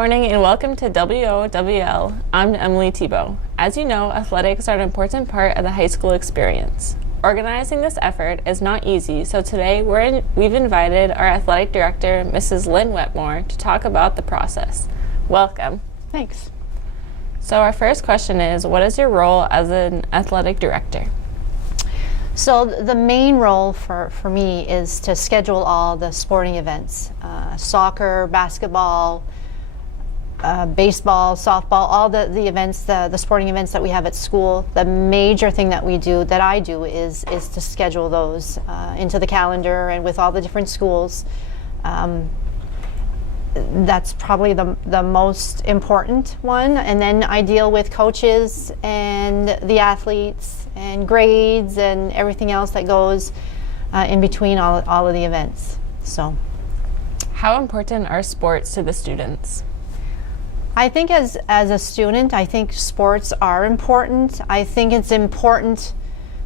morning and welcome to WOWL. I'm Emily Tebow. As you know, athletics are an important part of the high school experience. Organizing this effort is not easy, so today we've invited our athletic director, Mrs. Lynn Wetmore, to talk about the process. Welcome. Thanks. So our first question is, what is your role as an athletic director? So the main role for me is to schedule all the sporting events, soccer, basketball, baseball, softball, all the events, the sporting events that we have at school. The major thing that I do is to schedule those into the calendar and with all the different schools. That's probably the most important one. And then I deal with coaches and the athletes and grades and everything else that goes in between all of the events. So, how important are sports to the students? I think as a student, I think sports are important. I think it's important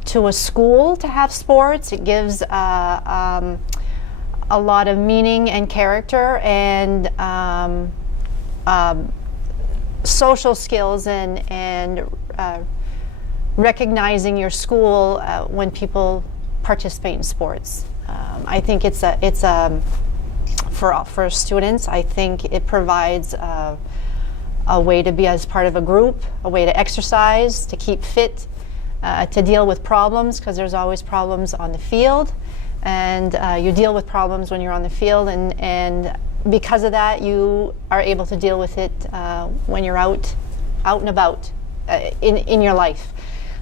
to a school to have sports. It gives a lot of meaning and character and social skills and recognizing your school when people participate in sports. I think for students, I think it provides a way to be as part of a group, a way to exercise, to keep fit, to deal with problems, because there's always problems on the field, and you deal with problems when you're on the field, and because of that you are able to deal with it when you're out and about in your life.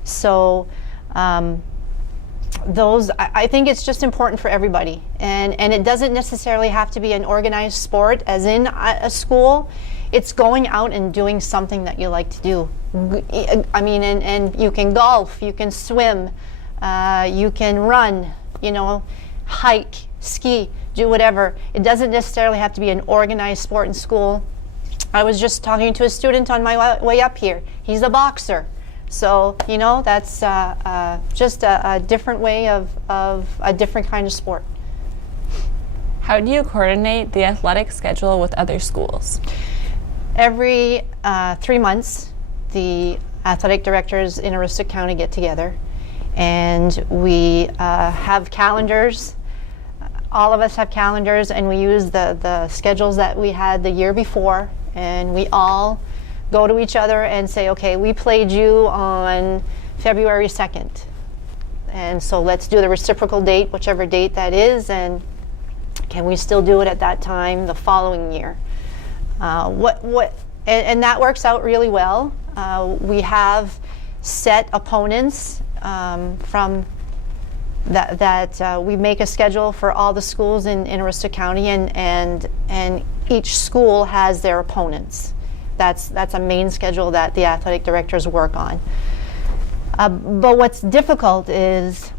So I think it's just important for everybody, and it doesn't necessarily have to be an organized sport as in a school. It's going out and doing something that you like to do. I mean, and you can golf, you can swim, you can run, hike, ski, do whatever. It doesn't necessarily have to be an organized sport in school. I was just talking to a student on my way up here. He's a boxer. So, that's just a different way of a different kind of sport. How do you coordinate the athletic schedule with other schools? Every 3 months, the athletic directors in Aroostook County get together, and we have calendars. All of us have calendars, and we use the schedules that we had the year before, and we all go to each other and say, okay, we played you on February 2nd, and so let's do the reciprocal date, whichever date that is, and can we still do it at that time the following year? And that works out really well. We have set opponents from that we make a schedule for all the schools in Aroostook County, and each school has their opponents. That's a main schedule that the athletic directors work on. But what's difficult is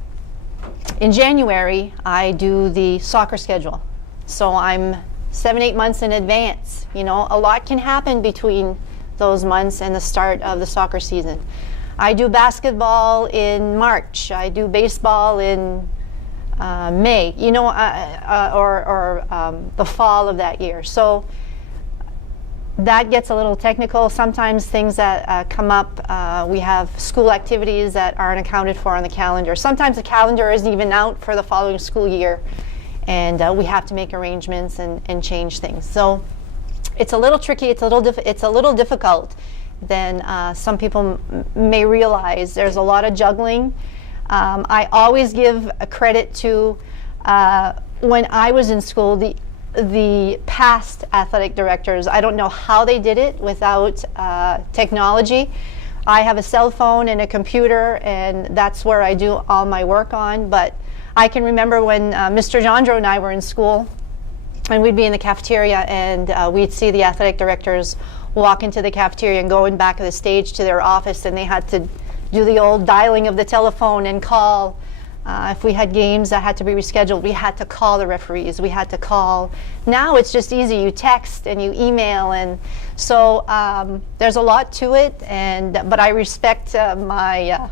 in January I do the soccer schedule, so I'm 7-8 months in advance. A lot can happen between those months and the start of the soccer season. I do basketball in March. I do baseball in May, or the fall of that year. So that gets a little technical. Sometimes things that come up, we have school activities that aren't accounted for on the calendar. Sometimes the calendar isn't even out for the following school year, and we have to make arrangements and change things. So it's a little tricky, it's a little difficult than some people may realize. There's a lot of juggling. I always give a credit to when I was in school, the past athletic directors. I don't know how they did it without technology. I have a cell phone and a computer, and that's where I do all my work on, but I can remember when Mr. Jandro and I were in school, and we'd be in the cafeteria, and we'd see the athletic directors walk into the cafeteria and go in back of the stage to their office, and they had to do the old dialing of the telephone and call. If we had games that had to be rescheduled, we had to call the referees. We had to call. Now it's just easy. You text and you email, and so there's a lot to it. But I respect my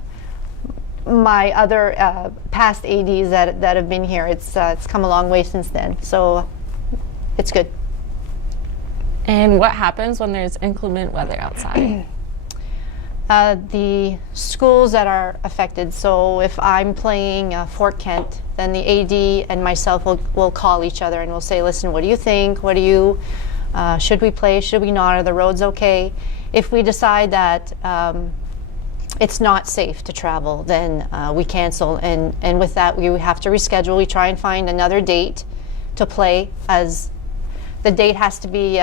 other past ADs that have been here. It's come a long way since then. So it's good. And what happens when there's inclement weather outside? The schools that are affected, so if I'm playing Fort Kent, then the AD and myself will call each other and we'll say, listen, what do you think? Should we play, should we not? Are the roads okay? If we decide that it's not safe to travel, then we cancel, and with that we have to reschedule. We try and find another date to play, as the date has to be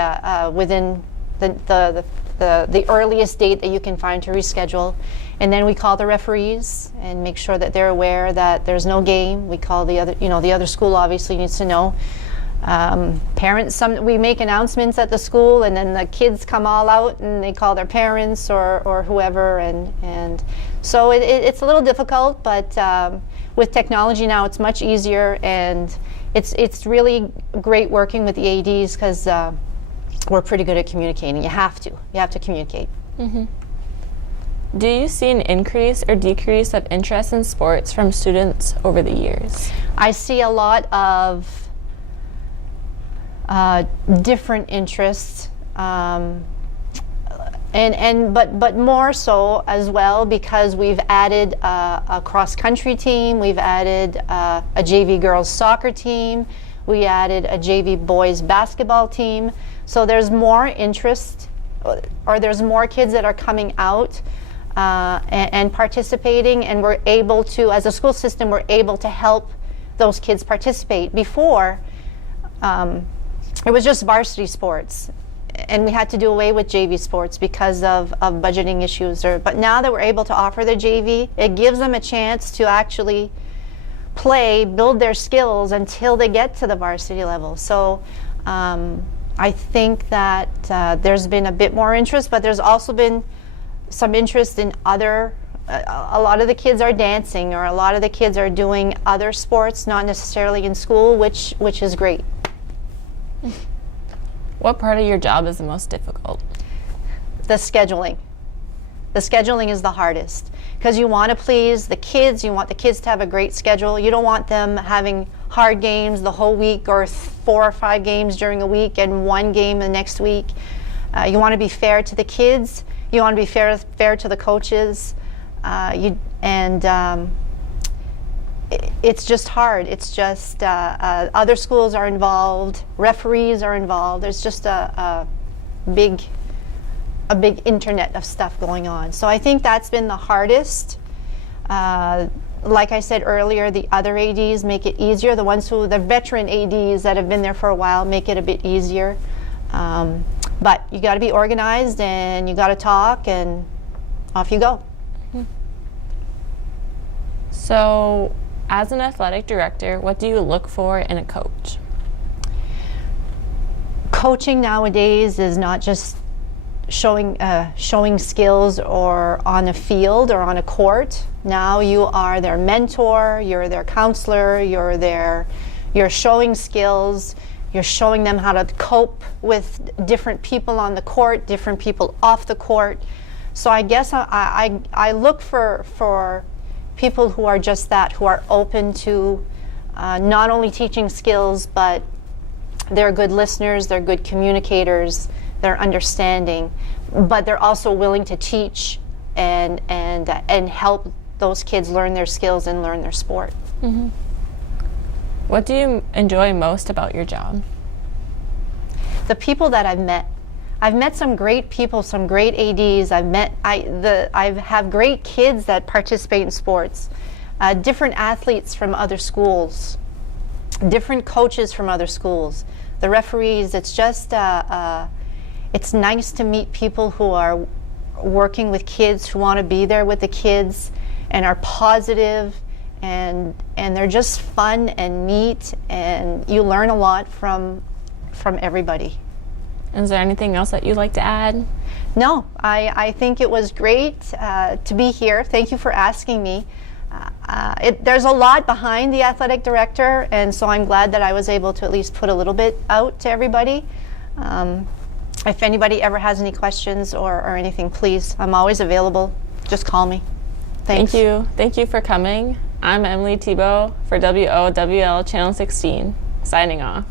within the earliest date that you can find to reschedule. And then we call the referees and make sure that they're aware that there's no game. We call the other school obviously needs to know. Parents, we make announcements at the school, and then the kids come all out and they call their parents or whoever, and so it's a little difficult, but with technology now it's much easier, and it's really great working with the ADs, because we're pretty good at communicating. You have to communicate. Mm-hmm. Do you see an increase or decrease of interest in sports from students over the years? I see a lot of different interests, but more so as well because we've added a cross-country team, we've added a JV girls soccer team, we added a JV boys basketball team. So there's more interest, or there's more kids that are coming out and participating, and we're able to, as a school system, we're able to help those kids participate. Before, it was just varsity sports, and we had to do away with JV sports because of budgeting issues. But now that we're able to offer the JV, it gives them a chance to actually play, build their skills until they get to the varsity level. So I think that there's been a bit more interest, but there's also been some interest in other, a lot of the kids are dancing, or a lot of the kids are doing other sports, not necessarily in school, which is great. What part of your job is the most difficult? The scheduling. The scheduling is the hardest, because you want to please the kids, you want the kids to have a great schedule. You don't want them having hard games the whole week, or 4 or 5 games during a week and 1 game the next week. You want to be fair to the kids, you want to be fair to the coaches, it's just hard. It's just other schools are involved, referees are involved. There's just a big internet of stuff going on. So I think that's been the hardest. Like I said earlier, the other ADs make it easier. The veteran ADs that have been there for a while make it a bit easier. But you got to be organized, and you got to talk, and off you go. So, as an athletic director, what do you look for in a coach? Coaching nowadays is not just showing skills or on a field or on a court. Now you are their mentor, you're their counselor, you're showing skills, you're showing them how to cope with different people on the court, different people off the court. So I guess I look for people who are just that, who are open to not only teaching skills, but they're good listeners, they're good communicators, they're understanding, but they're also willing to teach and help those kids learn their skills and learn their sport. Mm-hmm. What do you enjoy most about your job? The people that I've met. I've met some great people, some great ADs. I have great kids that participate in sports, different athletes from other schools, different coaches from other schools, the referees. It's just it's nice to meet people who are working with kids, who want to be there with the kids and are positive, and they're just fun and neat, and you learn a lot from everybody. Is there anything else that you'd like to add? No, I think it was great to be here. Thank you for asking me. There's a lot behind the athletic director, and so I'm glad that I was able to at least put a little bit out to everybody. If anybody ever has any questions or anything, please, I'm always available. Just call me. Thanks. Thank you. Thank you for coming. I'm Emily Thibault for WOWL Channel 16, signing off.